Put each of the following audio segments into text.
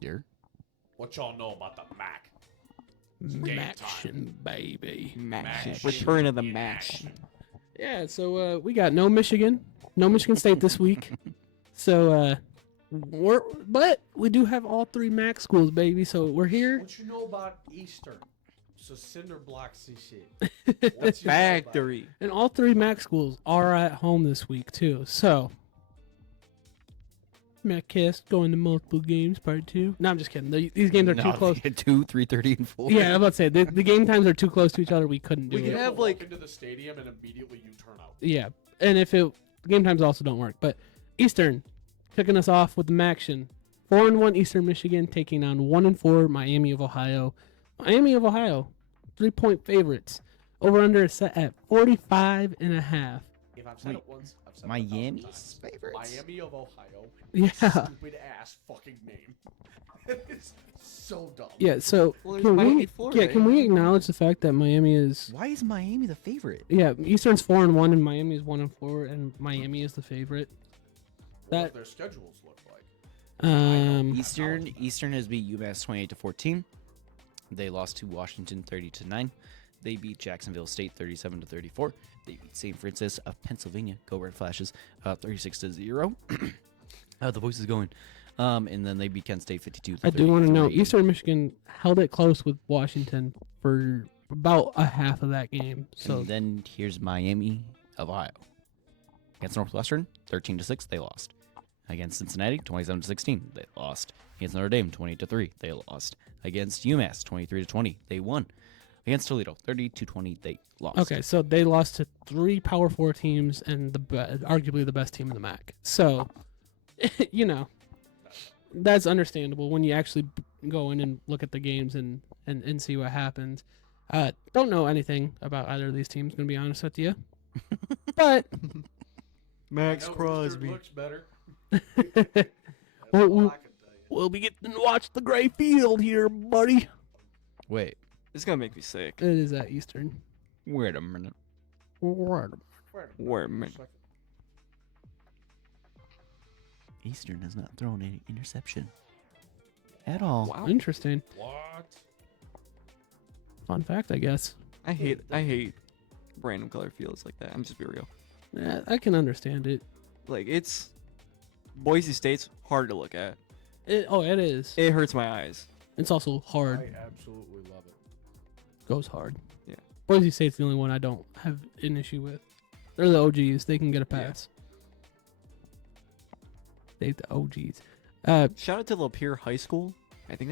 Here. What y'all know about the MAC? Maction, baby. Mash. Return of the mash. Yeah, so we got no Michigan State this week. So but we do have all 3 MAC schools, baby. So we're here. What you know about Eastern? So cinder blocks and shit. The factory. And all 3 MAC schools are at home this week too. So Mittcast going to multiple games, part 2. No, I'm just kidding. These games are too close. 2, 3, 30, and 4. Yeah, I was about to say the game times are too close to each other. We couldn't do We it. can have, walk into the stadium and immediately you turn out. Yeah, and if game times also don't work. But Eastern kicking us off with the Maction. 4-1 Eastern Michigan taking on 1-4 Miami of Ohio. Miami of Ohio, 3-point favorites. Over under is set at 45.5. If I've said it once, I've said it Miami's 1,000 times. favorites? Miami of Ohio. Yeah. Stupid ass fucking name. It's so dumb. Yeah, so Well, there's can Miami, we, Florida. can we acknowledge the fact that Miami is Why is Miami the favorite? Eastern's 4-1 and Miami is 1-4 and Miami is the favorite. What That their schedules look like. Eastern has beat UMass 28-14. They lost to Washington 30-9. They beat Jacksonville State 37-34. They beat St. Francis of Pennsylvania, go Red Flashes, 36-0. The voice is going. And then they beat Kent State 52-33. I do want to know Eastern Michigan held it close with Washington for about a half of that game. So And then here's Miami of Ohio. Against Northwestern, 13-6, they lost. Against Cincinnati, 27-16, they lost. Against Notre Dame, 20-3, they lost. Against UMass, 23-20, they won. Against Toledo, 30-20, they lost. okay, so they lost to 3 Power 4 teams and arguably the best team in the MAC. So, that's understandable when you actually go in and look at the games and see what happens. Don't know anything about either of these teams, gonna be honest with you. But Max I know Crosby. Eastern looks better. Well, All I can tell you. we'll be getting to watch the gray field here, buddy. Wait, It's gonna make me sick. It is at Eastern. wait a minute. Wait a minute. Eastern has not thrown any interception at all. Wow. Interesting. What? Fun fact, I guess. I hate random color fields like that. I'm just be real. Yeah, I can understand it. Like it's Boise State's hard to look at. It is. It hurts my eyes. It's also hard. I absolutely love it. Goes hard. Yeah. Boise State's the only one I don't have an issue with. They're the OGs. They can get a pass. They're the OGs. Shout out to Lapeer High School. I think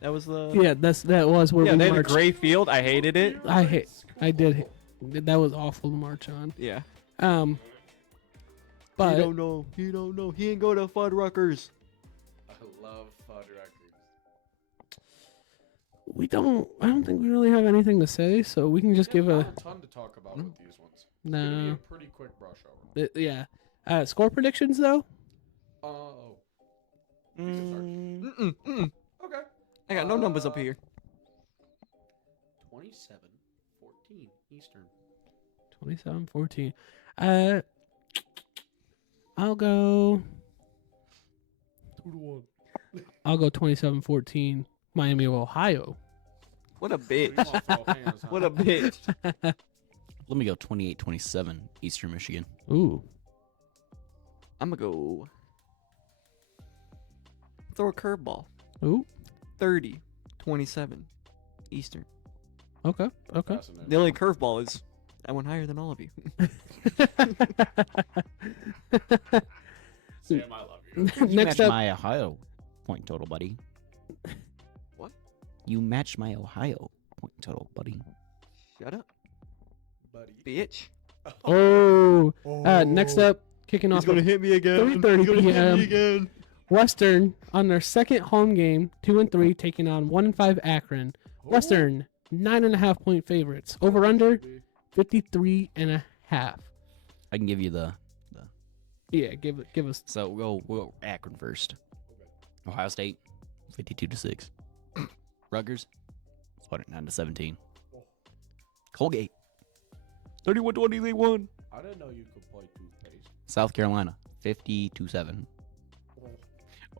that was the Yeah, that was where yeah. we They had a marched. gray field. I hated it. I did. That was awful to march on. Yeah. But He don't know. He ain't go to Fuddruckers. I love Fud Records. I don't think we really have anything to say, so we can just give Not a a ton to talk about with these ones. It's gonna be no. a pretty quick brush over. Yeah. Score predictions though. Oh. Mm. Okay. I got no numbers up here. 27-14 Eastern. 27-14. I'll go 2-1. I'll go 27-14 Miami of Ohio. What a bitch. What What a bitch. Let me go 28-27 Eastern Michigan. Ooh. I'm gonna go throw a curveball. Ooh. 30-27 Eastern. Okay. The only curveball is I went higher than all of you. Sam, I love you. You Next matched up, my Ohio point total, buddy. What? You matched my Ohio point total, buddy. Shut up, Buddy. bitch. next up, kicking off at hit me again. 3:30 p.m. Western on their second home game, 2-3, taking on 1-5 Akron. Western 9.5 point favorites. Over under 53.5. I can give you the. Yeah, give us. So we'll go Akron first. Ohio State, 52-6. Rutgers, 49-17. Colgate, 31-20. They won. I didn't know you could play toothpaste. South Carolina, 50-7.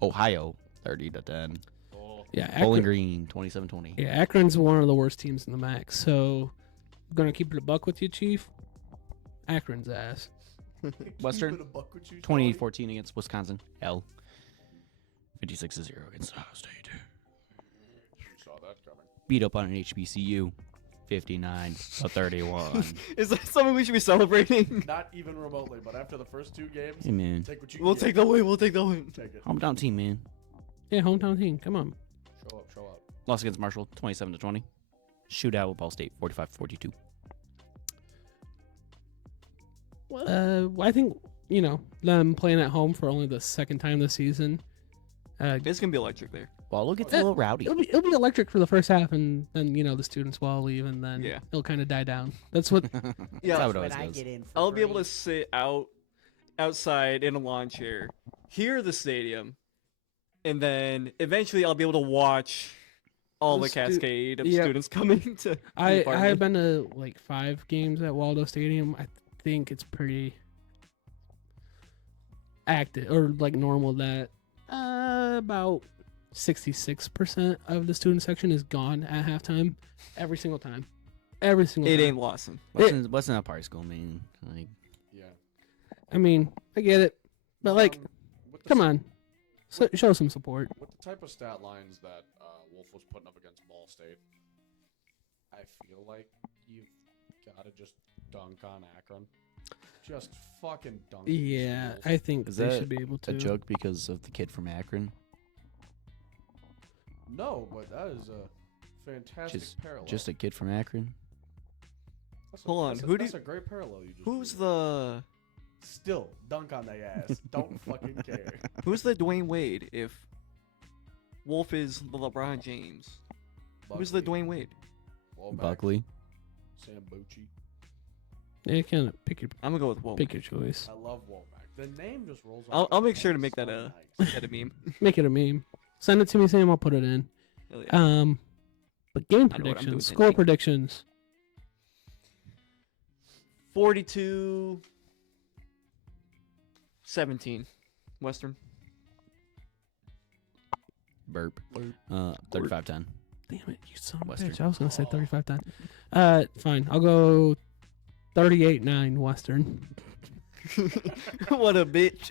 Ohio, 30-10. Oh. Yeah, Bowling Akron, Green, 27-20. yeah, Akron's one of the worst teams in the MAC. So, I'm gonna keep it a buck with you, Chief. Akron's ass. Western, Keep it a buck with you, 2014 against Wisconsin. L. 56-0 against Ohio State. You saw that coming. Beat up on an HBCU. 59-31. Is that something we should be celebrating? Not even remotely, but after the first 2 games, Hey, man. take what you We'll can take get. the win. We'll take the win. Take it. Hometown team, man. Yeah, hometown team. Come on. Show up, show up. Lost against Marshall, 27-20. Shootout with Ball State, 45-42. I think them playing at home for only the second time this season. It's gonna be electric there. Wallow gets a little rowdy. It'll be electric for the first half, and then the students will all leave, and then Yeah. it'll kind of die down. That's what. Yeah, That's how it When always I goes. get in for I'll be able free. to sit outside in a lawn chair, hear the stadium, and then eventually I'll be able to watch all The the cascade of yeah. students coming to. I be part of have it. been to like 5 games at Waldo Stadium. I think it's pretty active or like normal that about 66% of the student section is gone at halftime every single time. Every single It time. ain't Lawson. What's in that party school, man? Like, Yeah. I mean, I get it, but like, With the come s- on, show some support. With the type of stat lines that Wolf was putting up against Ball State, I feel like you've got to just dunk on Akron. Just fucking dunk. these Yeah, fools. I think Is they that should be able to. a joke because of the kid from Akron. No, but that is a fantastic parallel. Just a kid from Akron. Hold on, who do that's you- a great parallel you just Who's drew. the Still, dunk on their ass. Don't fucking care. Who's the Dwayne Wade if Wolf is the LeBron James? Who's the Buckley, Dwayne Wade? Womack, Buckley. Sam Bucci. Yeah, kind of pick I'm gonna go with Wolf. your choice. I love Womack. The name just rolls off. I'll the make sure to tongue make that so a nice. that a meme. Make it a meme. Send it to me, Sam. I'll put it in. Hell yeah. But game I know what I'm doing predictions, with score it. predictions. 42-17, Western. Burp. 35-10. Damn it, you son of a Western. bitch. I was gonna say 35 times. Fine. I'll go 38-9 Western. What a bitch.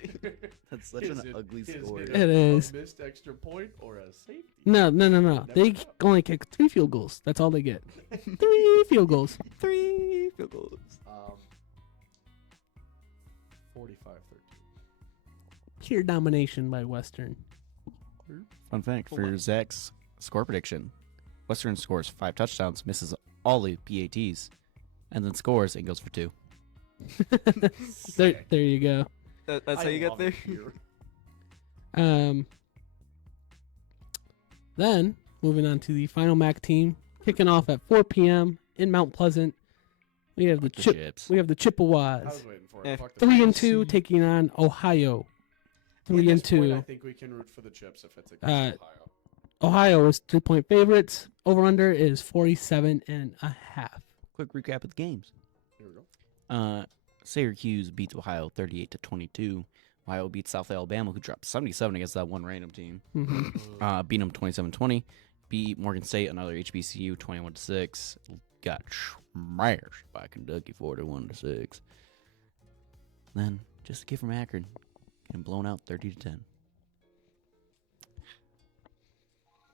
That's such Is an it- ugly is score. it It is. a missed extra point or a safety? No. Never They know. only kick 3 field goals. That's all they get. 3 field goals. 3 field goals. 45-13. Pure domination by Western. Fun fact Hold for on. Zach's score prediction: Western scores 5 touchdowns, misses all the PATs, and then scores and goes for 2. There you go. That's how I you get love there. it here. Then moving on to the final MAC team, kicking off at 4 p.m. in Mount Pleasant. We have the Chips. We have the I Chippewas. was waiting for Eh, it. Fuck the 3-2 Chiefs. taking on Ohio. At this point, I 3-2. think we can root for the Chips if it's against Ohio. Ohio is 3-point favorites. Over under is 47.5. Quick recap of the games. Here we go. Syracuse beats Ohio 38-22. Ohio beats South Alabama, who dropped 77 against that one random team. Mhm. Beat them 27-20. Beat Morgan State, another HBCU, 21-6. Got smashed by Kentucky 41-6. Then just a kid from Akron getting blown out 30-10.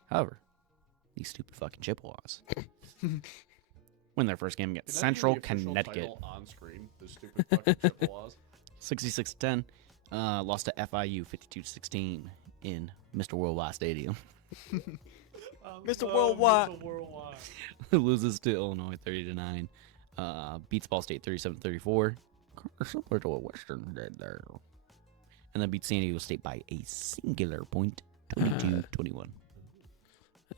However, these stupid fucking Chippewas win their first game against Can that be Central the official Connecticut. title on screen, the stupid fucking Chippewas. 66-10. Lost to FIU 52-16 in Mr. Worldwide Stadium. Mr. Worldwide. Mr. Worldwide. Loses to Illinois 30-9. Beats Ball State 37-34. Similar to what Western did there. And then beats San Diego State by a singular point, 22-21.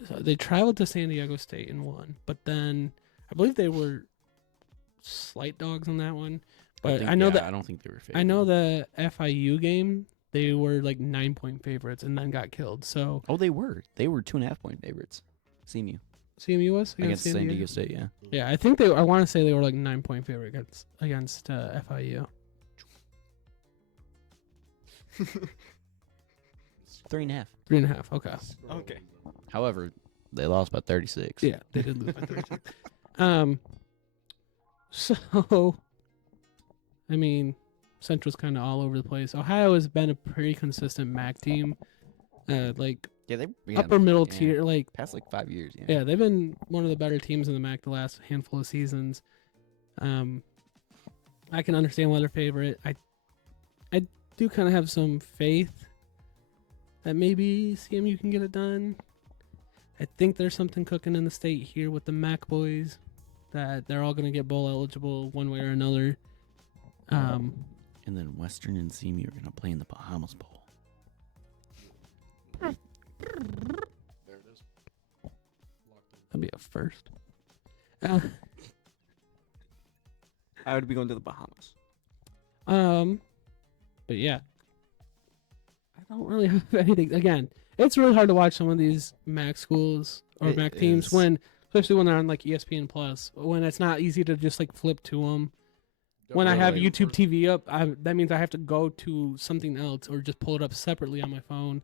So they traveled to San Diego State and won, but then I believe they were slight dogs on that one. But I know that I don't think they were favored. I know the FIU game they were like 9-point favorites and then got killed. So Oh, they were. They were 2.5 point favorites. CMU CMU was against San Diego State. Yeah. Yeah, I think they. I want to say they were like 9-point favorite against FIU. 3.5. 3.5. Okay. Scroll Okay. over. However, they lost by 36. Yeah, they did lose by 36. So, I mean, Central's kind of all over the place. Ohio has been a pretty consistent MAC team. Like Yeah, upper middle yeah. tier, like Past like 5 years. Yeah. yeah, they've been one of the better teams in the MAC the last handful of seasons. I can understand why they're favorite. I do kind of have some faith that maybe CMU can get it done. I think there's something cooking in the state here with the MAC boys that they're all going to get bowl eligible one way or another. And then Western and CMU are going to play in the Bahamas Bowl. There it is. Locked in. That'd be a first. I would be going to the Bahamas. But yeah, I don't really have anything. Again, it's really hard to watch some of these MAC schools or It MAC teams is. when, especially when they're on like ESPN Plus, when it's not easy to just like flip to them. When I have WMU YouTube versus- TV up, that means I have to go to something else or just pull it up separately on my phone.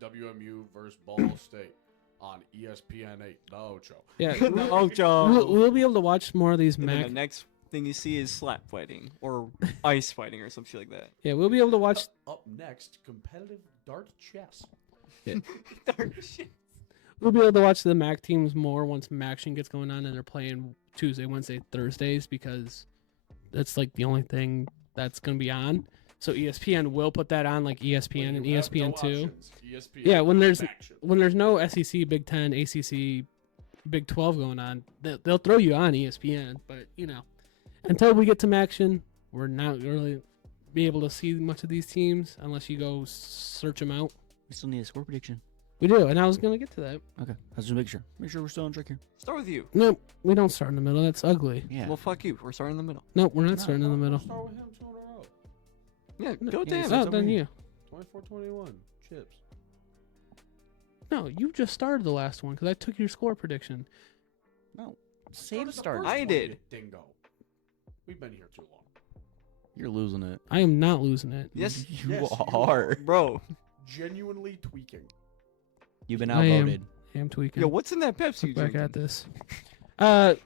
WMU versus Ball State on ESPN 8. The Ocho. Yeah, Oh, Joe. we'll be able to watch more of these And then the MAC. next thing you see is slap fighting or ice fighting or some shit like that. Yeah, we'll be able to watch. Up next, competitive dart chess. We'll be able to watch the MAC teams more once MACtion gets going on and they're playing Tuesday, Wednesday, Thursdays because that's like the only thing that's going to be on. So ESPN will put that on like ESPN and You have no ESPN2. options. ESPN. Yeah, when there's Action. no SEC, Big 10, ACC, Big 12 going on, they'll throw you on ESPN. But, until we get to MACtion, we're not really be able to see much of these teams unless you go search them out. We still need a score prediction. We do, and I was going to get to that. Okay. Let's just make sure. Make sure we're still on track here. Start with you. Nope, we don't start in the middle. That's ugly. Yeah. Well, fuck you. We're starting in the middle. Nope, we're not No, starting in the middle. Start with him 2 in a row. Yeah, No, go yeah, damn. so Oh, it's then over you. 24-21. Chips. No, you just started the last one because I took your score prediction. No. Started Save the start. first I one, did. you Dingo. We've been here too long. You're losing it. I am not losing it. Yes, You Yes, you are. bro. Genuinely tweaking. You've been I am. outvoted. I am tweaking. Yo, what's in that Pepsi you Look back drinking? at this. I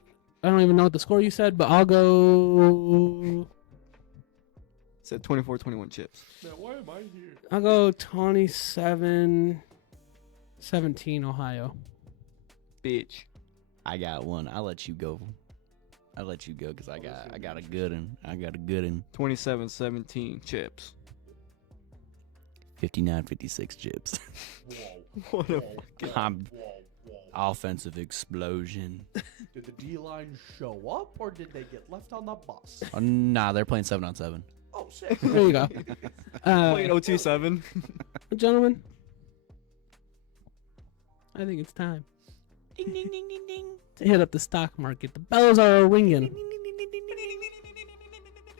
don't even know what the score you said, but I'll go. Said 24-21 chips. Now, why am I here? I'll go 27-17 Ohio. Bitch. I got one. I'll let you go. I'll let you go because I got a good one. I got a good one. 27-17 chips. 59-56 chips. Whoa. What a Whoa. I'm- Whoa. Offensive explosion. Did the D-line show up, or did they get left on the bus? Oh, nah, they're playing 7-on-7. Oh, sick. There you go. Playing 027. Gentlemen, I think it's time Ding, ding, ding, ding, ding. to hit up the stock market. The bells are ringing.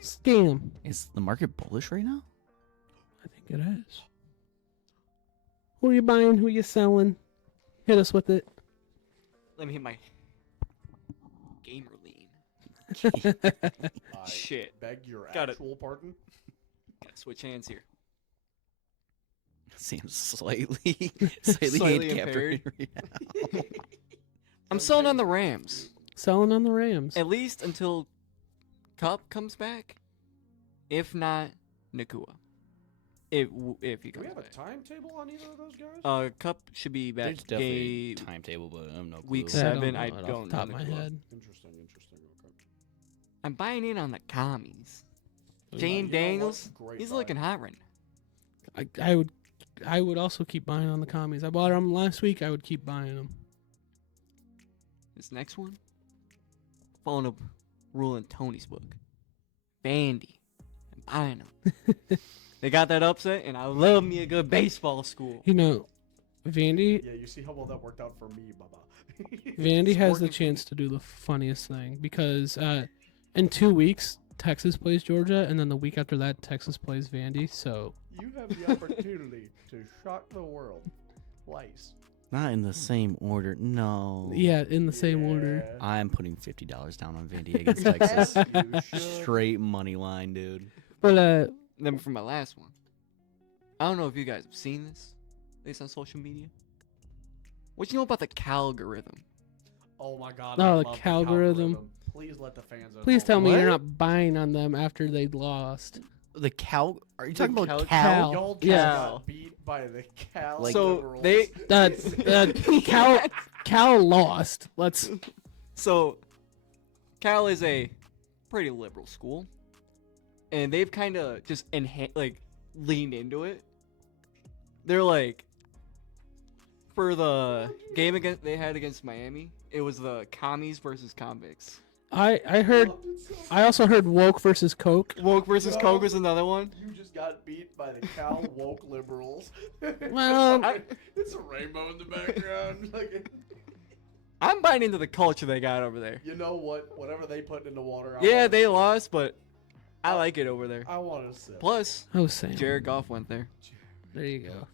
Scam. Is the market bullish right now? I think it is. Who are you buying? Who are you selling? Hit us with it. Let me hit my gamer lean. I Shit. beg your Got it. actual pardon? Gotta switch hands here. Seems slightly Slightly handicapped right impaired. now. I'm selling on the Rams. Selling on the Rams. At least until Cup comes back. If not, Nakua. If he Do we comes have a back. timetable on either of those guys? Cup should be back There's definitely a game timetable, but I'm no clue. week Yeah, I don't 7. know I it off don't the top know. of my Nakua. head. Interesting. Okay. I'm buying in on the commies. Yeah, Jane you know what? Daniels, Great he's buy. looking hot right now. I would also keep buying on the commies. I bought them last week. I would keep buying them. This next one, following up rule in Tony's book. Vandy. I'm buying them. They got that upset, and I love me a good baseball school. You know, Vandy Yeah, you see how well that worked out for me, Baba. Vandy It's has the working for chance to do the funniest thing because in 2 weeks Texas plays Georgia, and then the week after that Texas plays Vandy. So me. You have the opportunity to shock the world twice. Not in the same order. No. yeah, in the same order. Yeah. I'm putting $50 down on Vandy against Texas. You should. Straight money line, dude. But Then for my last one, I don't know if you guys have seen this, at least on social media. What you know about the Calgorithm? Oh my god. Oh, I the love Calgorithm. Please let the fans. Please tell me What? you're not buying on them after they lost. The Cal? Are you The talking about Cal- Cal? Y'all just Yeah. got beat by the Cal Like- So liberals. Cal lost. Let's. So, Cal is a pretty liberal school, and they've kind of just leaned into it. They're like, for the game they had against Miami, it was the commies versus convicts. I also heard woke versus coke. Woke versus No. Coke was another one. You just got beat by the Cal woke liberals. Well, It's a rainbow in the background. Like, I'm buying into the culture they got over there. you know what? Whatever they put in the water. Yeah, they lost, but I like it over there. I want to sip. Plus, I was saying. Jared Goff went there. There you go.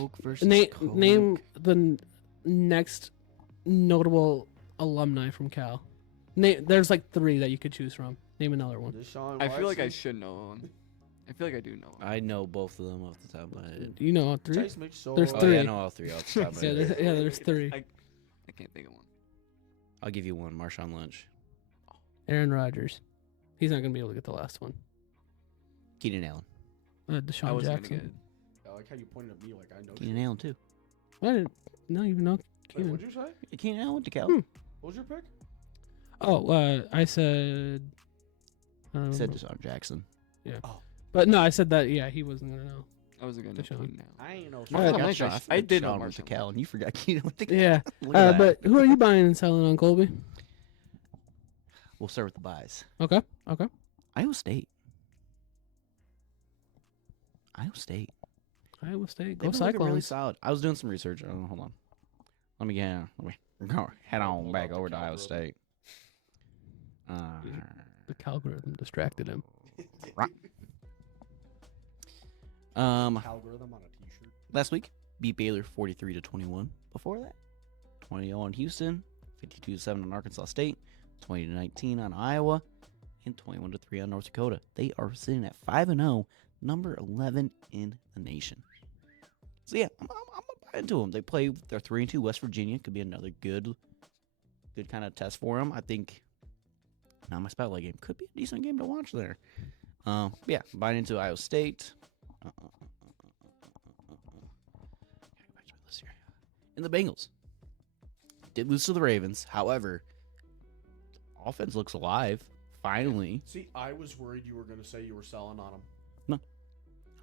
Woke versus Name the next notable alumni from Cal. There's like 3 that you could choose from. Name another one. Deshaun I feel like I Watson, should know one. I feel like I do know one. I know both of them off the top of my head. Do you know all 3? Chase McSorley. There's Oh, 3. yeah, I know all 3 off the top of my Yeah, head. there's 3. I can't think of one. I'll give you one. Marshawn Lynch. Aaron Rodgers. He's not gonna be able to get the last one. Keenan Allen. I Deshaun wasn't gonna Jackson. get it. I like how you pointed at me like I know. Keenan shit. Allen, too. I didn't know you know Wait, Keenan. what'd you say? Keenan Allen went to Cal. Hmm. What was your pick? Oh, I said. I don't Said know. Deshaun Jackson. But no, I said that. Yeah, he wasn't gonna know. I wasn't gonna Deshaun. know Keenan Allen. I ain't know. I forgot Lynch, Deshaun- I did know Deshaun went to Marshawn Cal, Lynch. and you forgot Keenan went to Cal. Yeah. Look at that. But who are you buying and selling on, Colby? We'll start with the buys. Okay. Iowa State. Iowa State. Iowa State. They've Go been looking really Cyclones. solid. I was doing some research. Hold on. Let me go head on Pull back up over the to Iowa algorithm. State. The algorithm distracted him. Algorithm on a T-shirt. Last week beat Baylor 43-21. Before that, 20-0 on Houston, 52-7 on Arkansas State, 20-19 on Iowa, and 21-3 on North Dakota. They are sitting at 5-0, number 11 in the nation. So yeah, I'm gonna buy into them. They play. They're 3-2. West Virginia could be another good kind of test for them. I think. Not my spotlight game. Could be a decent game to watch there. Yeah, buying into Iowa State. And the Bengals did lose to the Ravens. However, offense looks alive. Finally, See, I was worried you were going to say you were selling on them.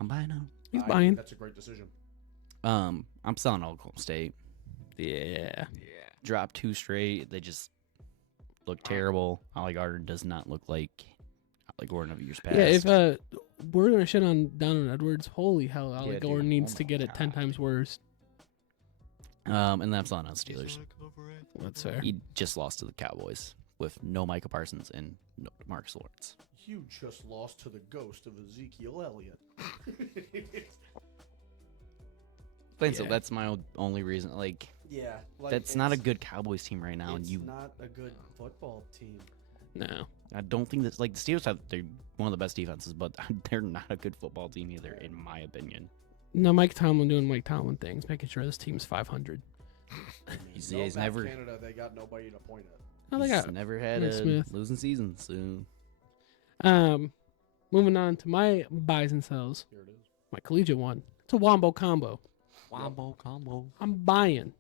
I'm buying them. He's I buying. think that's a great decision. I'm selling Oklahoma State. Yeah, Yeah. dropped 2 straight. They just look terrible. Ollie Gardner does not look like Gordon of years past. Yeah, if we're gonna shit on Donovan Edwards, holy hell, Alec dude. Gordon needs Oh to my get it 10 God. times worse. and then I'm selling on Steelers. That's fair. He just lost to the Cowboys with no Micah Parsons and no Marcus Lawrence. You just lost to the ghost of Ezekiel Elliott. So Yeah. that's my only reason. Like, Yeah, like that's not a good Cowboys team right now, and It's you. not a good football team. No. I don't think that's like the Steelers they're one of the best defenses, but they're not a good football team either, in my opinion. No, Mike Tomlin doing Mike Tomlin things, making sure this team's 500. He's Matt never Canada. They got nobody to point at. Oh, they he's got never had Will a Smith. losing season. So moving on to my buys and sells. Here it is. My collegiate one. It's a wombo combo. Wombo combo. I'm buying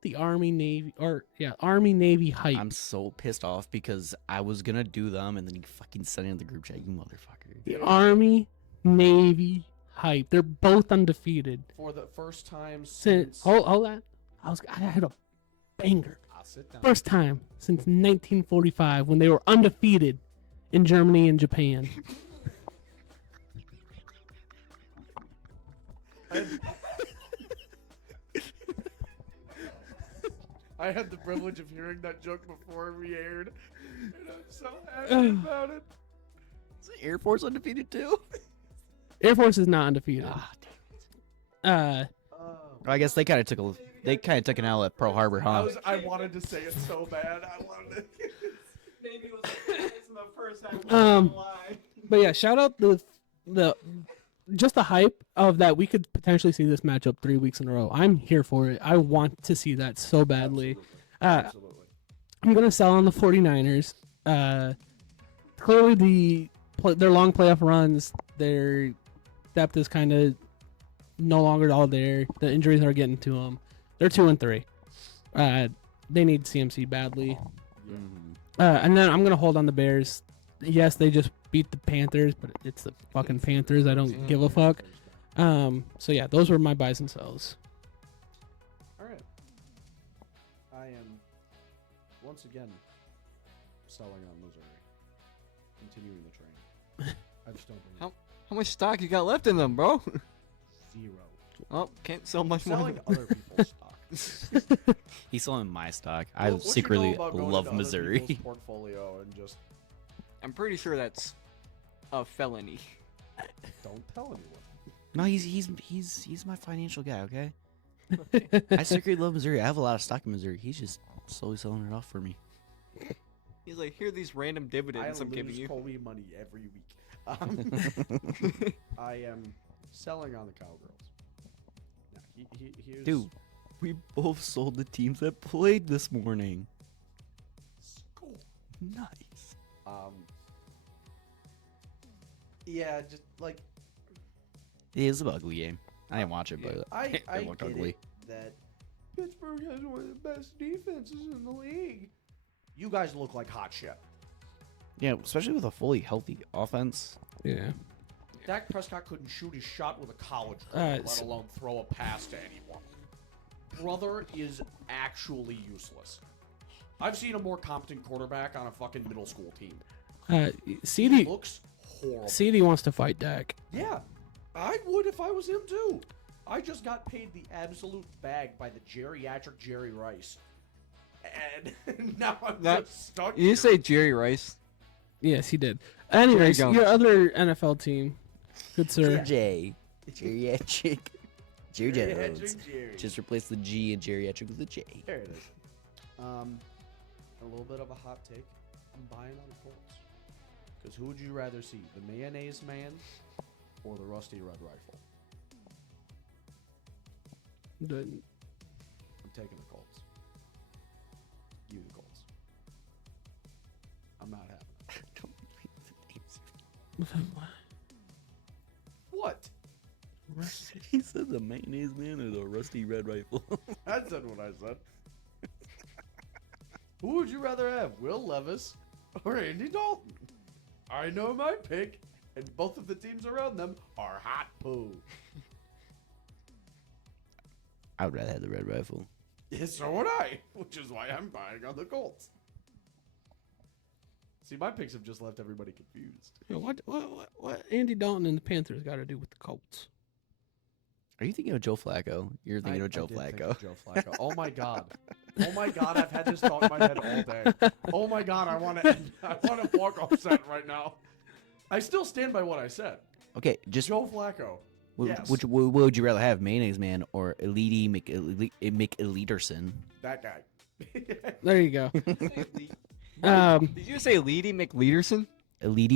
the Army Navy hype. I'm so pissed off because I was gonna do them, and then he fucking sent it in the group chat. You motherfucker. The Army Navy hype. They're both undefeated. For the first time Since since. hold that. I had a banger. I'll sit down. First time since 1945 when they were undefeated in Germany and Japan. I had the privilege of hearing that joke before we aired, and I'm so happy about it. Is the Air Force undefeated too? Air Force is not undefeated. Ah, damn. I guess they kind of took an L at Pearl Harbor, huh? I wanted to say it so bad. I wanted to. Maybe it was the first time. But yeah, shout out the just the hype of that we could potentially see this matchup 3 weeks in a row. I'm here for it. I want to see that so badly. Absolutely. I'm going to sell on the 49ers. Clearly, their long playoff runs, their depth is kind of no longer all there. The injuries are getting to them. They're 2-3. They need CMC badly. And then I'm going to hold on the Bears. Yes, they just beat the Panthers, but it's the fucking Panthers. I don't give a fuck. So yeah, those were my buys and sells. All right. I am once again selling on Missouri. Continuing the train. I just don't believe How much stock you got left in them, bro? 0. Oh, can't sell much more. Selling other people's stock. He's selling my stock. I What you know secretly about going love into other Missouri. people's portfolio and just I'm pretty sure that's a felony. don't tell anyone. No, he's my financial guy. Okay. I secretly love Missouri. I have a lot of stock in Missouri. He's just slowly selling it off for me. He's like, here are these random dividends I'm giving lose you. Kobe money every week. I am selling on the Cowgirls. Now, here's Dude, we both sold the teams that played this morning. Cool. Nice. Yeah, just like It is a ugly game. I didn't watch it, but I it looked get ugly. it that Pittsburgh has one of the best defenses in the league. You guys look like hot shit. Yeah, especially with a fully healthy offense. Yeah. Dak Prescott couldn't shoot his shot with a college girl, let alone throw a pass to anyone. Brother is actually useless. I've seen a more competent quarterback on a fucking middle school team. He CD looks horrible. CD wants to fight Dak. Yeah, I would if I was him too. I just got paid the absolute bag by the geriatric Jerry Rice. And now I'm just stuck Did you here. say Jerry Rice? Yes, he did. Anyways, Jones. your other NFL team, good sir. J. Geriatric. Jerry Geriatric Jones. Jerry. Just replace the G in geriatric with a J. There it is. A little bit of a hot take. I'm buying on the Colts. Because who would you rather see, the mayonnaise man or the rusty red rifle? Didn't- I'm taking the Colts. Give me the Colts. I'm not having it. What? He said the mayonnaise man or the rusty red rifle. That's not what I said. Who would you rather have, Will Levis or Andy Dalton? I know my pick, and both of the teams around them are hot poo. I would rather have the red rifle. Yeah, so would I, which is why I'm buying on the Colts. See, my picks have just left everybody confused. Yeah, what Andy Dalton and the Panthers got to do with the Colts? Are you thinking of Joe Flacco? You're thinking of Joe did think Flacco. of Joe Flacco. Oh my god. Oh my god, I've had this thought in my head all day. Oh my god, I want to walk off set right now. I still stand by what I said. Okay, just Joe Flacco. Yes. what would you rather have, mayonnaise man or Elite McEliterson? That guy. There you go. Did you say Leedy McLeaderson? Elite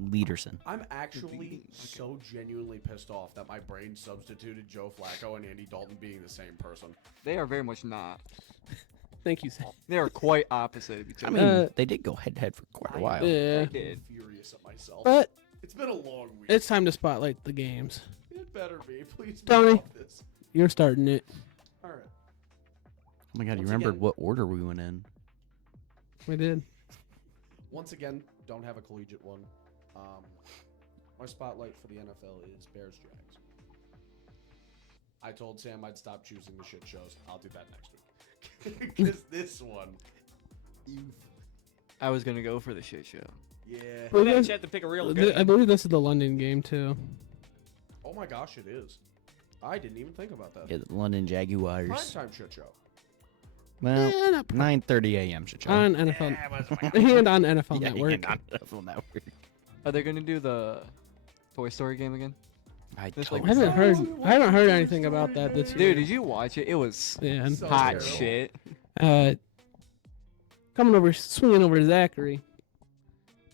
McEliterson. I'm actually so genuinely pissed off that my brain substituted Joe Flacco and Andy Dalton being the same person. They are very much not. Thank you, Sam. They are quite opposite of each I other. mean, they did go head to head for quite a while. Yeah. I'm did. furious at myself. But It's been a long week. it's time to spotlight the games. It better be. Please Tony. move off this. You're starting it. All right. Oh my god, you Once remembered again- what order we went in? We did. Once again, don't have a collegiate one. My spotlight for the NFL is Bears Jags. I told Sam I'd stop choosing the shit shows. I'll do that next week. Because this one, I was gonna go for the shit show. yeah. Well, this- to pick a real I believe this is the London game too. Oh my gosh, it is. I didn't even think about that. Yeah, the London Jaguars. Primetime shit show. Well, Eh, not 9:30 a.m. should show. on NFL and on NFL Yeah, Network. and on NFL Network. Are they gonna do the Toy Story game again? I Just don't like- I haven't Oh, heard. anything about that this year. Dude, did you watch it? It was Yeah. So hot terrible. shit. Swinging over to Zachary.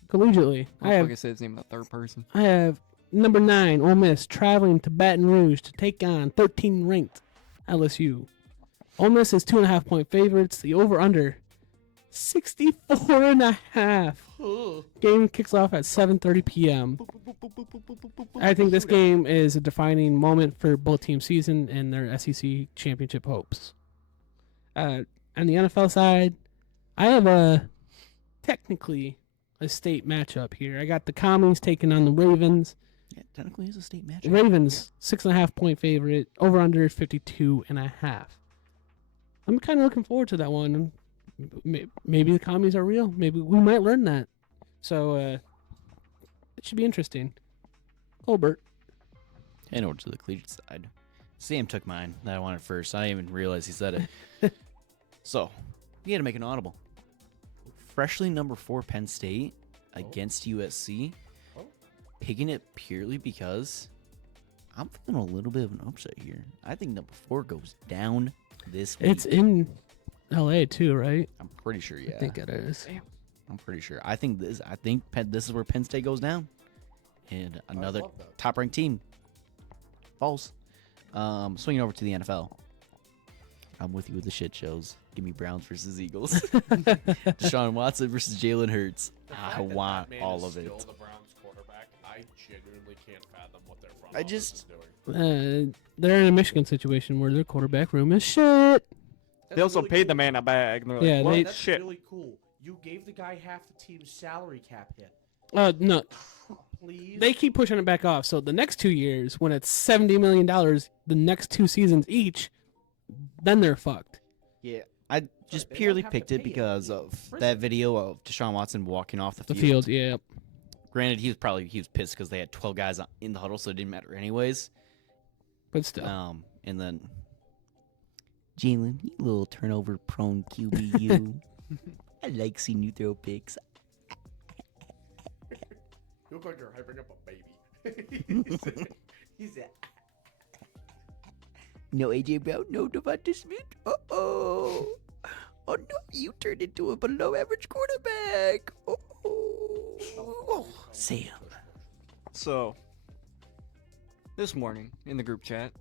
Collegiately, I I have fucking said his name in the third person. I have Number 9, Ole Miss traveling to Baton Rouge to take on 13th-ranked LSU. Ole Miss is 2.5-point favorites. The over/under 64.5. Game kicks off at 7:30 p.m. I think this game is a defining moment for both team season and their SEC championship hopes. On the NFL side, I have technically a state matchup here. I got the Commies taking on the Ravens. Yeah, technically it's a state matchup. Ravens, 6.5-point favorite. Over/under 52.5. I'm kind of looking forward to that one. Maybe the Commies are real. Maybe we might learn that. So it should be interesting. Colbert. And over to the collegiate side. Sam took mine that I wanted first. I didn't even realize he said it. So, we had to make an audible. Freshly number 4 Penn State against USC. Picking it purely because I'm feeling a little bit of an upset here. I think number 4 goes down this week. It's in LA too, right? I'm pretty sure, yeah. I think it is. I'm pretty sure. I think this is where Penn State goes down. And another top-ranked team falls. Swinging over to the NFL. I'm with you with the shit shows. Give me Browns versus Eagles. Deshaun Watson versus Jalen Hurts. I want all of it. The Browns quarterback. I genuinely can't fathom what their front office is doing. They're in a Michigan situation where their quarterback room is shit. They also paid the man a bag. And they're like, Yeah, well, That's shit. really cool. You gave the guy half the team's salary cap hit. No, Please. they keep pushing it back off. So the next 2 years, when it's $70 million, the next 2 seasons each, then they're fucked. Yeah, I just they purely don't have to picked it pay him. because He's in of prison. that video of Deshaun Watson walking off The field, yeah. Granted, he was pissed because they had 12 guys in the huddle, so it didn't matter anyways. But still. And then Jalen, you little turnover-prone QB, I like seeing you throw picks. You look like you're hyping up a baby. He's a... No AJ Brown, no Devonta Smith. Oh no, you turned into a below-average quarterback. Sam. So, this morning in the group chat,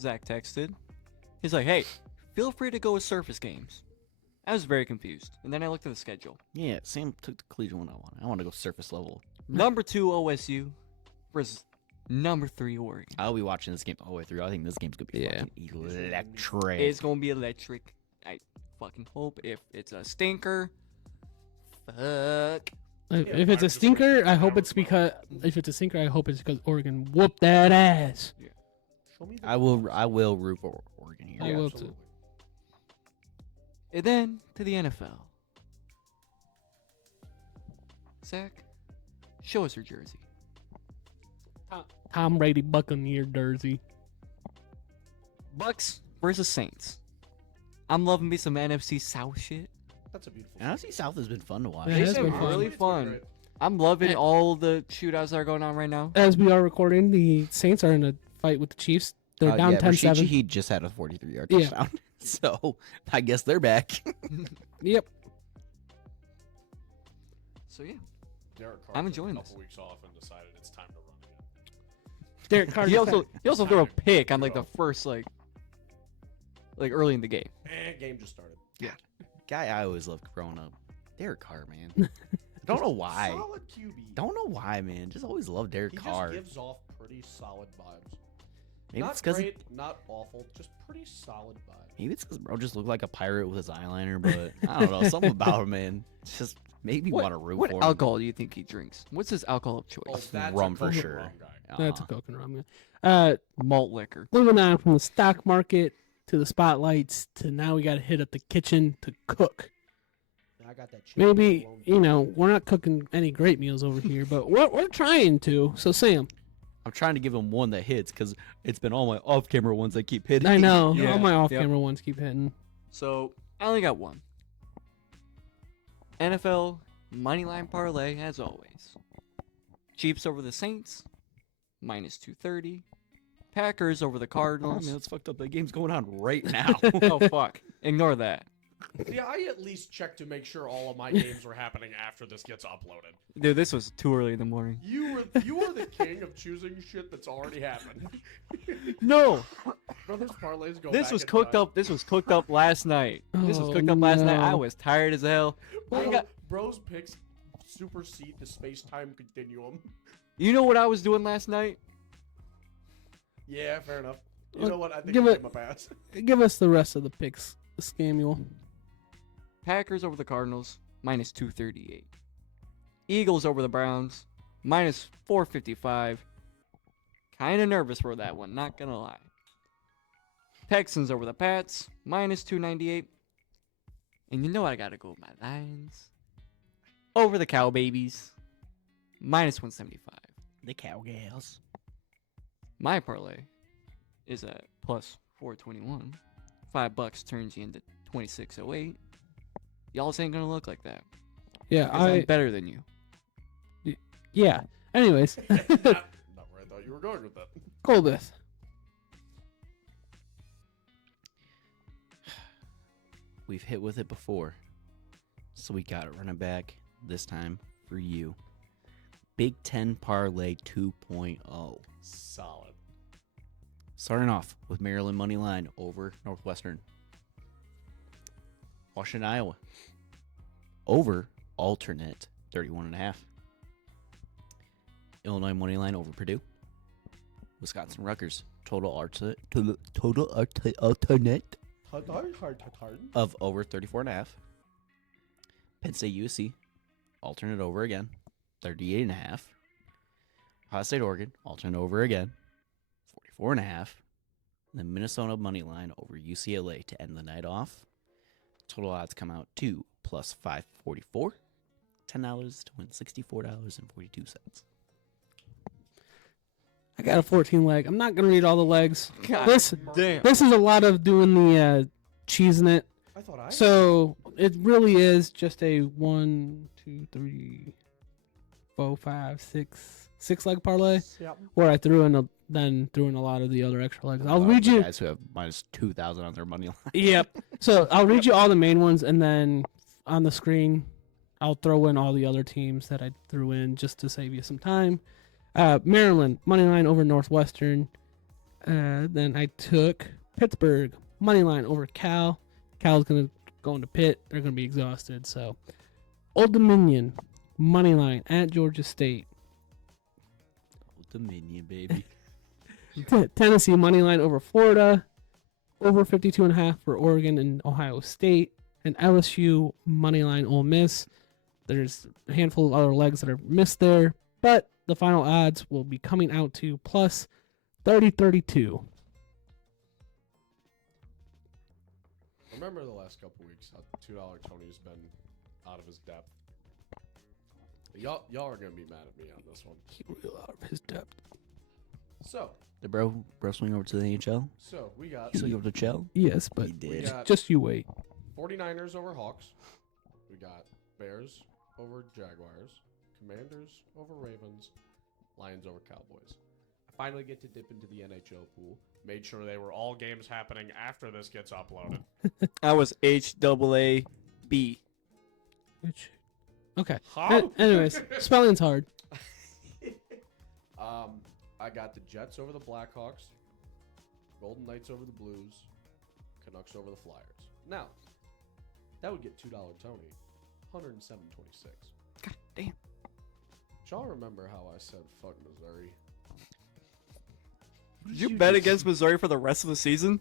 Zach texted. He's like, hey, feel free to go with surface games. I was very confused. And then I looked at the schedule. Yeah, Sam took the collegiate one I want. I want to go surface level. Number 2 OSU versus number 3 Oregon. I'll be watching this game all the way through. I think this game's going to be fucking electric. It's going to be electric. I fucking hope. If it's a stinker, fuck. If it's a stinker, I hope it's because Oregon whooped that ass. Show me the I will root for Oregon here. I will absolutely. too. And then to the NFL. Zach, show us your jersey. Tom Brady Buccaneer jersey. Bucks versus Saints. I'm loving me some NFC South shit. That's a beautiful. Honestly, South has been fun to watch. Yeah, It's that's been been fun. really fun. I'm loving all the shootouts that are going on right now. As we are recording, the Saints are in a fight with the Chiefs. They're down 10-7. He just had a 43-yard Yeah. touchdown. So, I guess they're back. Yep. So yeah, Derek Carr I'm took enjoying a couple this. weeks off and decided it's time to run again. Derek Carr. he also threw a pick on like the first like early in the game. Game just started. Guy I always loved growing up. Derek Carr, man. I don't know why. Solid QB. Don't know why, man. Just always loved Derek He Carr. just gives off pretty solid vibes. Maybe Not it's because great, not awful, just pretty solid vibes. bro just looked like a pirate with his eyeliner, but I don't know. Something about him, man. It's just made me want to root What for him. alcohol do you think he drinks? What's his alcohol of Oh, choice? that's rum a for Coke sure. rum guy. That's a Uh-huh. Coke and rum. Yeah. Malt liquor. Moving on from the stock market to the spotlights to now we got to hit up the kitchen to cook. I got that chicken Maybe, blown. we're not cooking any great meals over here, but we're trying to. So, Sam, I'm trying to give him one that hits because it's been all my off-camera ones that keep hitting. I know. Yeah, All my yep. off-camera ones keep hitting. So I only got one. NFL moneyline parlay as always. Chiefs over the Saints, minus 230. Packers over the Oh, Cardinals. man, that's fucked up. That game's going on right now. Oh fuck! Ignore that. Yeah, I at least check to make sure all of my games were happening after this gets uploaded. Dude, this was too early in the morning. You are the king of choosing shit that's already happened. No, Brothers parlays go. this back was in cooked time. up. This was cooked up last night. This was Oh, cooked up last night. I no. was tired as hell. I got, Bros picks supersede the space-time continuum. you know what I was doing last night? Yeah, fair enough. You Look, know what? I think give I it- give him a pass. Give us the rest of the picks, Scamuel. Packers over the Cardinals, minus 238. Eagles over the Browns, minus 455. Kind of nervous for that one, not gonna lie. Texans over the Pats, minus 298. And you know I gotta go with my Lions. Over the Cowbabies, minus 175. The Cowgirls. My parlay is at plus 421. $5 turns you into 2608. Y'all ain't gonna look like that. Yeah, 'Cause I'm better than you. yeah. Anyways, Not where I thought you were going with that. Colbeth. We've hit with it before, so we got it running back this time for you. Big Ten Parlay 2.0. Solid. Starting off with Maryland money line over Northwestern. Washington, Iowa. Over alternate 31.5. Illinois money line over Purdue. Wisconsin, Rutgers. Total alternate of over 34.5. Penn State, USC. Alternate over again. 38.5. Ohio State, Oregon. Alternate over again. 44.5. The Minnesota money line over UCLA to end the night off. Total odds come out to plus 544. $10 to win $64.42. I got a 14 leg. I'm not gonna read all the legs. God This damn. this is a lot of doing the cheesing it. I thought I. So it really is just a 1, 2, 3, 4, 5, 6 leg parlay Yep. where I threw in a lot of the other extra legs. I'll read The you. guys who have minus 2,000 on their money line. Yep. So I'll read you all the main ones, and then on the screen, I'll throw in all the other teams that I threw in just to save you some time. Maryland money line over Northwestern. Then I took Pittsburgh money line over Cal. Cal's gonna go into Pitt. They're gonna be exhausted. So Old Dominion money line at Georgia State. Old Dominion, baby. Tennessee money line over Florida. Over 52.5 for Oregon and Ohio State. And LSU money line Ole Miss. There's a handful of other legs that are missed there, but the final odds will be coming out to plus 30-32. Remember the last couple weeks how $2 Tony's been out of his depth. Y'all are gonna be mad at me on this one. He real out of his depth. So The bro swing over to the NHL. we got He swing over to Chell. Yes, but He did. got- just you wait. 49ers over Hawks. We got Bears over Jaguars. Commanders over Ravens. Lions over Cowboys. I finally get to dip into the NHL pool. Made sure they were all games happening after this gets uploaded. I was HAAB. Okay. How? Anyways, spelling's hard. I got the Jets over the Blackhawks. Golden Knights over the Blues. Canucks over the Flyers. Now, that would get $2 Tony. 107.26. God damn. Y'all remember how I said fuck Missouri? Did you bet against Missouri for the rest of the season?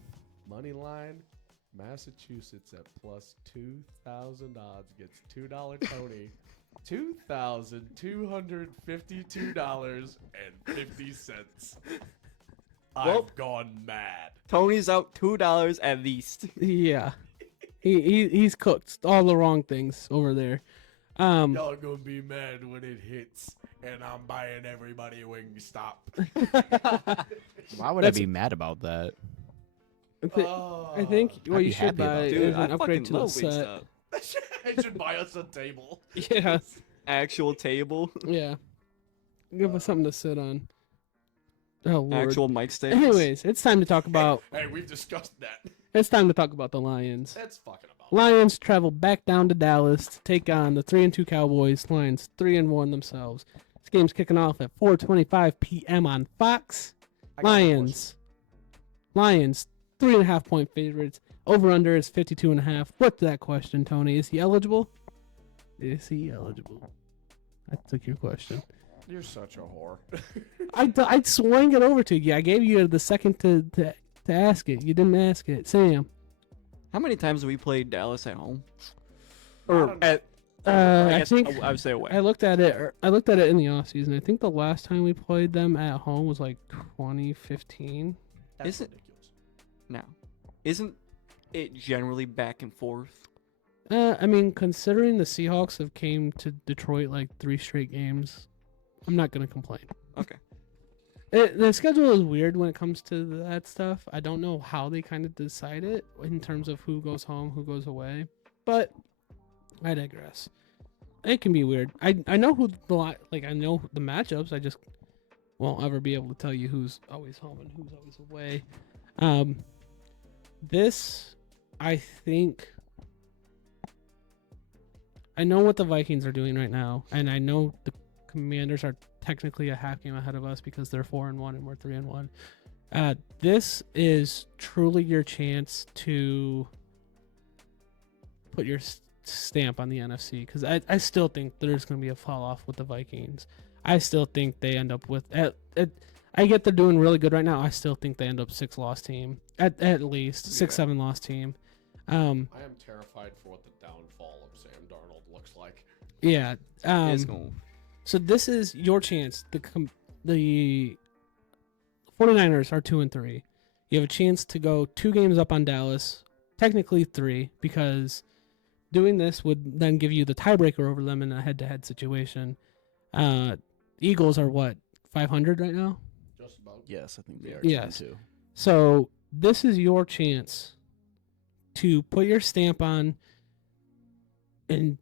Money line, Massachusetts at plus 2,000 odds gets $2 Tony. $2,252.50. Well- I've gone mad. Tony's out $2 at least. Yeah. He's cooked all the wrong things over there. Y'all are gonna be mad when it hits, and I'm buying everybody Wingstop. Why would That's- I be mad about that? I think what I'd you be should happy buy about is that. Dude, I an upgrade fucking to the love set. Wingstop. I should buy us a table. Yeah. Actual table. Yeah. Give us something to sit on. Oh Lord. Actual mic stands. Anyways, it's time to talk about Hey, we've discussed that. it's time to talk about the Lions. That's fucking about. Lions travel back down to Dallas to take on the 3-2 Cowboys. Lions 3-1 themselves. This game's kicking off at 4:25 p.m. on Fox. I got one Lions 3.5 point favorites. Over under is 52.5. What's that question, Tony? Is he eligible? Is he eligible? I took your question. question. You're such a whore. I swung it over to you. I gave you the second to ask it. You didn't ask it. Sam. How many times have we played Dallas at home? I Or don't know. at? I guess think I would say away. I looked at it. I looked at it in the off season. I think the last time we played them at home was like 2015. That's Is it- ridiculous. Now, isn't it generally back and forth? I mean, considering the Seahawks have came to Detroit like 3 straight games, I'm not gonna complain. Okay. The schedule is weird when it comes to that stuff. I don't know how they kind of decide it in terms of who goes home, who goes away, but I digress. It can be weird. I know who I know the matchups. I just won't ever be able to tell you who's always home and who's always away. This, I think, I know what the Vikings are doing right now, and I know the Commanders are technically a half game ahead of us because they're 4-1 and we're 3-1. This is truly your chance to put your stamp on the NFC, because I still think there's going to be a fall off with the Vikings. I still think they end up with I get they're doing really good right now. I still think they end up 6-loss team at least 6-7 loss team. I am terrified for what the downfall of Sam Darnold looks like. Yeah. It's going. So this is your chance. The 49ers are 2-3. You have a chance to go 2 games up on Dallas, technically 3, because doing this would then give you the tiebreaker over them in a head-to-head situation. Eagles are what, 500 right now? Just about. Yes, I think they are. Yes. Too. So this is your chance to put your stamp on and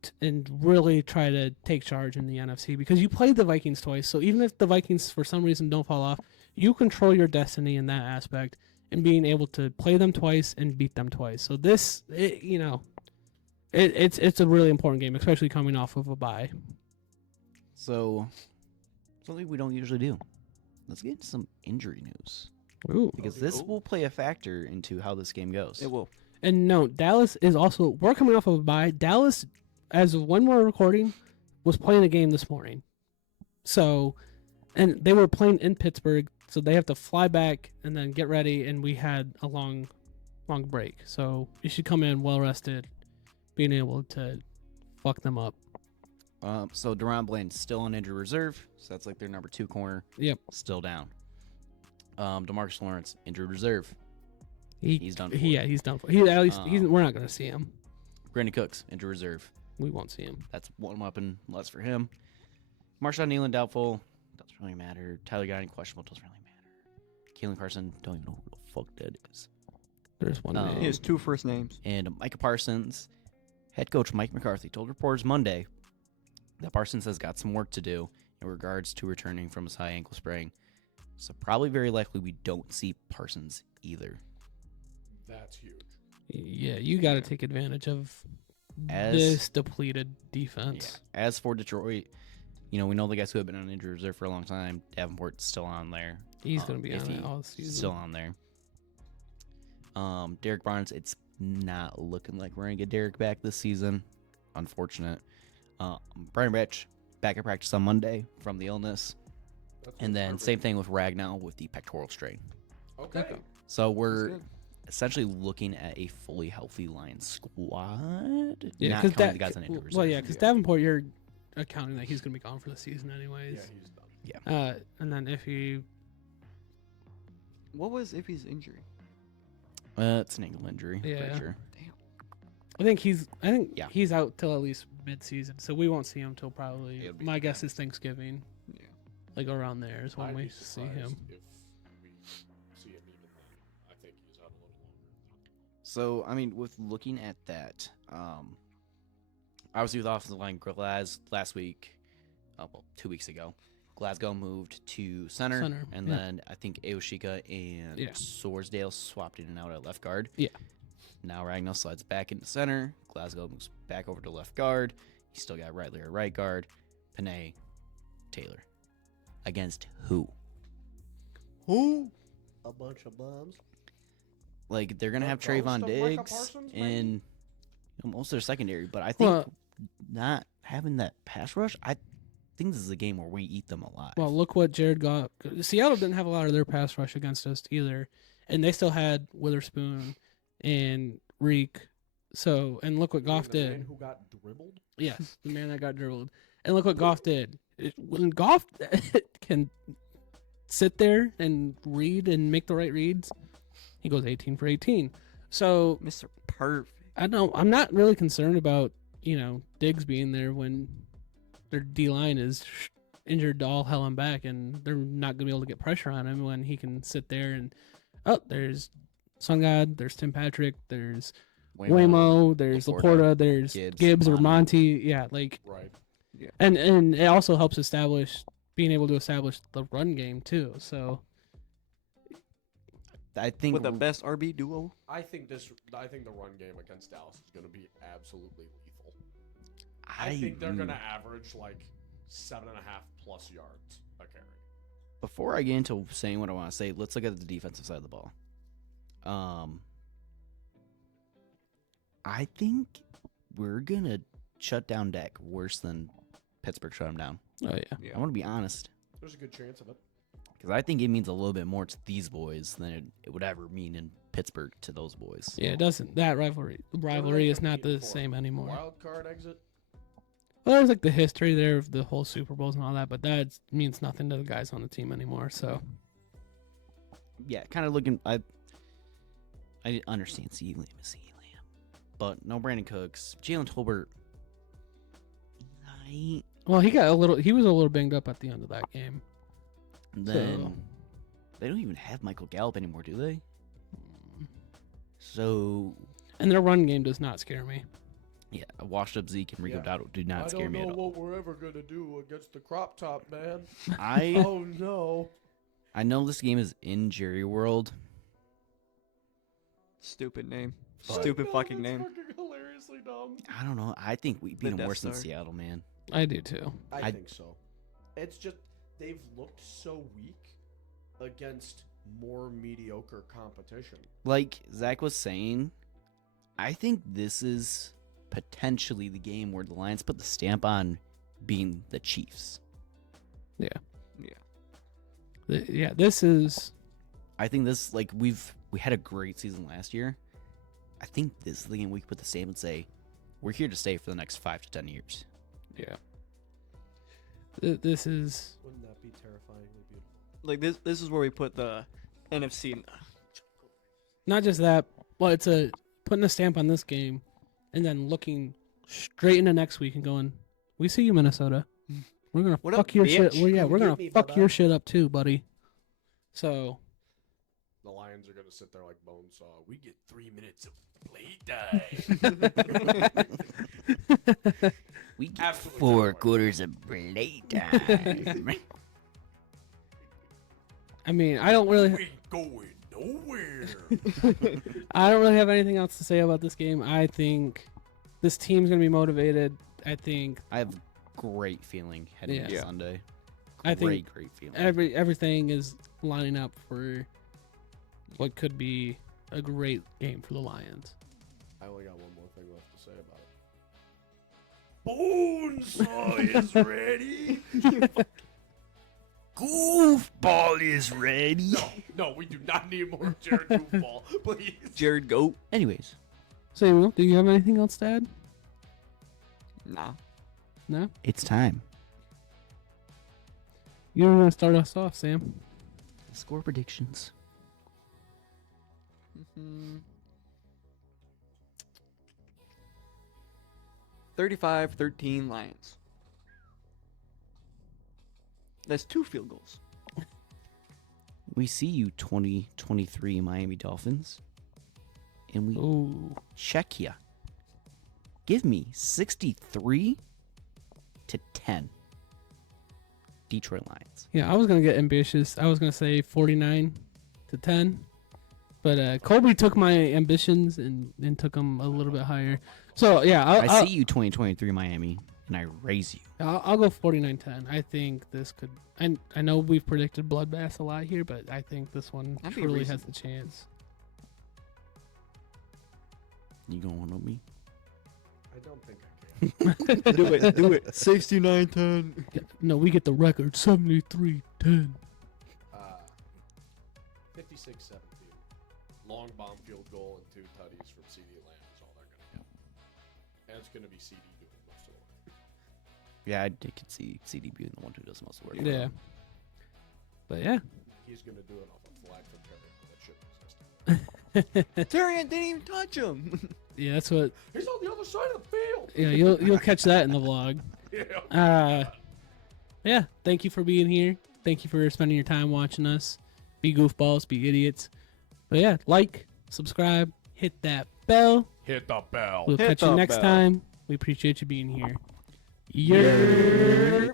really try to take charge in the NFC, because you played the Vikings twice. So even if the Vikings for some reason don't fall off, you control your destiny in that aspect and being able to play them twice and beat them twice. So this, it's a really important game, especially coming off of a bye. So, something we don't usually do. Let's get into some injury news, Ooh. because this will play a factor into how this game goes. It will. And no, Dallas is also, we're coming off of a bye. Dallas, as of when we're recording, was playing a game this morning. So, and they were playing in Pittsburgh, so they have to fly back and then get ready, and we had a long break. So you should come in well rested, being able to fuck them up. So Deron Bland's still on injury reserve, so that's like their number 2 corner. Yep. Still down. DeMarcus Lawrence, injured reserve. He's done for. Yeah, he's done for. At least we're not going to see him. Brandon Cooks, injured reserve. We won't see him. That's one weapon less for him. Marshawn Nealon, doubtful. Doesn't really matter. Tyler Guy, questionable. Doesn't really matter. Keelan Carson, don't even know who the fuck that is. There's one name. He has 2 first names. And Micah Parsons, head coach Mike McCarthy told reporters Monday that Parsons has got some work to do in regards to returning from his high ankle sprain. So probably very likely we don't see Parsons either. That's huge. Yeah, you got to take advantage of As- this depleted defense. Yeah. As for Detroit, we know the guys who have been on injury reserve for a long time. Davenport's still on there. He's going to be if on he- it all season. Still on there. Derek Barnes, it's not looking like we're going to get Derek back this season. Unfortunate. Brian Rich, back at practice on Monday from the illness. And then same thing with Ragnow with the pectoral strain. Okay. So we're good. essentially looking at a fully healthy Lions squad. Yeah, not because counting the guys on injury reserve. well, yeah, because Davenport, you're accounting that he's going to be gone for the season anyways. Yeah, he's done. And then if he, What was Iffy's injury? It's an ankle injury. Yeah. Pretty sure. I think Yeah. he's out till at least mid-season, so we won't see him till probably. It'll be My guess is Thanksgiving, Yeah. like around there is when I'd we be see surprised him. If we see him even then. I think he's out a little longer. So, I mean, with looking at that, obviously with offensive line, last week, 2 weeks ago, Glasgow moved to center, and yeah. then I think Aoshika and Yeah. Sorsdale swapped in and out at left guard. Yeah. Now Ragnar slides back into center. Glasgow moves back over to left guard. You still got Riley at right guard. Panay, Taylor. Against who? Who? A bunch of bums. Like, they're going to have The ghost Trayvon of Micah Diggs Parsons, and most of their secondary. But I think Well, not having that pass rush, I think this is a game where we eat them alive. well, look what Jared Goff. Seattle didn't have a lot of their pass rush against us either, and they still had Witherspoon and Reek. So, and look what Goff The man did. who got dribbled. Yes, the man that got dribbled. And look what Goff did. When Goff can sit there and read and make the right reads, he goes 18 for 18. So Mr. Perfect. I know I'm not really concerned about, Diggs being there when their D line is injured all hell and back, and they're not gonna be able to get pressure on him when he can sit there and there's Sun God, there's Tim Patrick, there's Waymo, there's Laporta, there's Gibbs or Monty. Yeah, like Right. and it also helps being able to establish the run game too. So I think With the best RB duo. I think the run game against Dallas is going to be absolutely lethal. I think they're going to average like 7.5+ yards a carry. Before I get into saying what I want to say, let's look at the defensive side of the ball. I think we're going to shut down Dak worse than Pittsburgh shut him down. oh yeah. I want to be honest, There's a good chance of it. because I think it means a little bit more to these boys than it would ever mean in Pittsburgh to those boys. Yeah, it doesn't. That rivalry is not the same anymore. Wild card exit. Well, there's like the history there of the whole Super Bowls and all that, but that means nothing to the guys on the team anymore. So Yeah, kind of looking. I understand CeeDee Lamb is CeeDee Lamb, but no Brandon Cooks, Jalen Tolbert. well, he was a little banged up at the end of that game. Then they don't even have Michael Gallup anymore, do they? So And their run game does not scare me. yeah, a washed up Zeke and Rico Yeah. Dowdle do not scare me at all. what we're ever going to do against the crop top, man. I Oh, no. I know this game is in Jerry World. Stupid name. But- Stupid No, fucking that's name. fucking hilariously dumb. I don't know. I think we beat them Death worse than Star. Seattle, man. I do too. I think so. It's just they've looked so weak against more mediocre competition. Like Zach was saying, I think this is potentially the game where the Lions put the stamp on being the Chiefs. Yeah. Yeah. Yeah, this is. I think this, like, we had a great season last year. I think this is the game we put the stamp and say, we're here to stay for the next 5 to 10 years. Yeah. This is. Wouldn't that be terrifyingly beautiful? Like this is where we put the NFC. Not just that, but it's putting a stamp on this game, and then looking straight into next week and going, "We see you, Minnesota. We're gonna What fuck up, your bitch? shit. We're Come gonna get me, fuck brother." your shit up too, buddy." So The Lions are going to sit there like Bonesaw. We get 3 minutes of play time. We get Absolutely 4 nowhere. quarters of playtime. I mean, I don't really ain't going nowhere. have anything else to say about this game. I think this team's gonna be motivated. I think I have great feeling heading into Yeah. Sunday. I think Great feeling. everything is lining up for what could be a great game for the Lions. I only got one more thing left to say about it. Bonesaw is ready. Goofball is ready. No, we do not need more Jared Goofball, please. Jared Goat. Anyways, Samuel, do you have anything else to add? Nah. No? it's time. You're gonna start us off, Sam. Score predictions. 35-13 Lions. That's 2 field goals. We see you, 2023 Miami Dolphins. And we Ooh. check ya. Give me 63-10. Detroit Lions. Yeah, I was gonna get ambitious. I was gonna say 49-10. But Colby took my ambitions and took them a little bit higher. So yeah, I see you 2023 Miami, and I raise you. I'll go 49-10. I think this could. I know we've predicted bloodbath a lot here, but I think this one That'd be truly has reasonable. the chance. You gonna one up me? I don't think I can. Do it. 69-10. No, we get the record 73-10. 56-17. Long bomb field goal and 2 tutties from CD Lamb is all they're going to get. And it's going to be CD doing most of the work. Yeah, I could see CD being the one who does most of the work. Yeah. But yeah. He's going to do it off a flag from Terry that shouldn't exist. Tyrion didn't even touch him. Yeah, that's what. He's on the other side of the field. Yeah, you'll catch that in the vlog. Yeah. Yeah. Thank you for being here. Thank you for spending your time watching us. Be goofballs, be idiots. But yeah, like, subscribe, hit that bell. Hit the bell. We'll Hit catch you the next bell. time. We appreciate you being here. Yeah.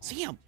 See him.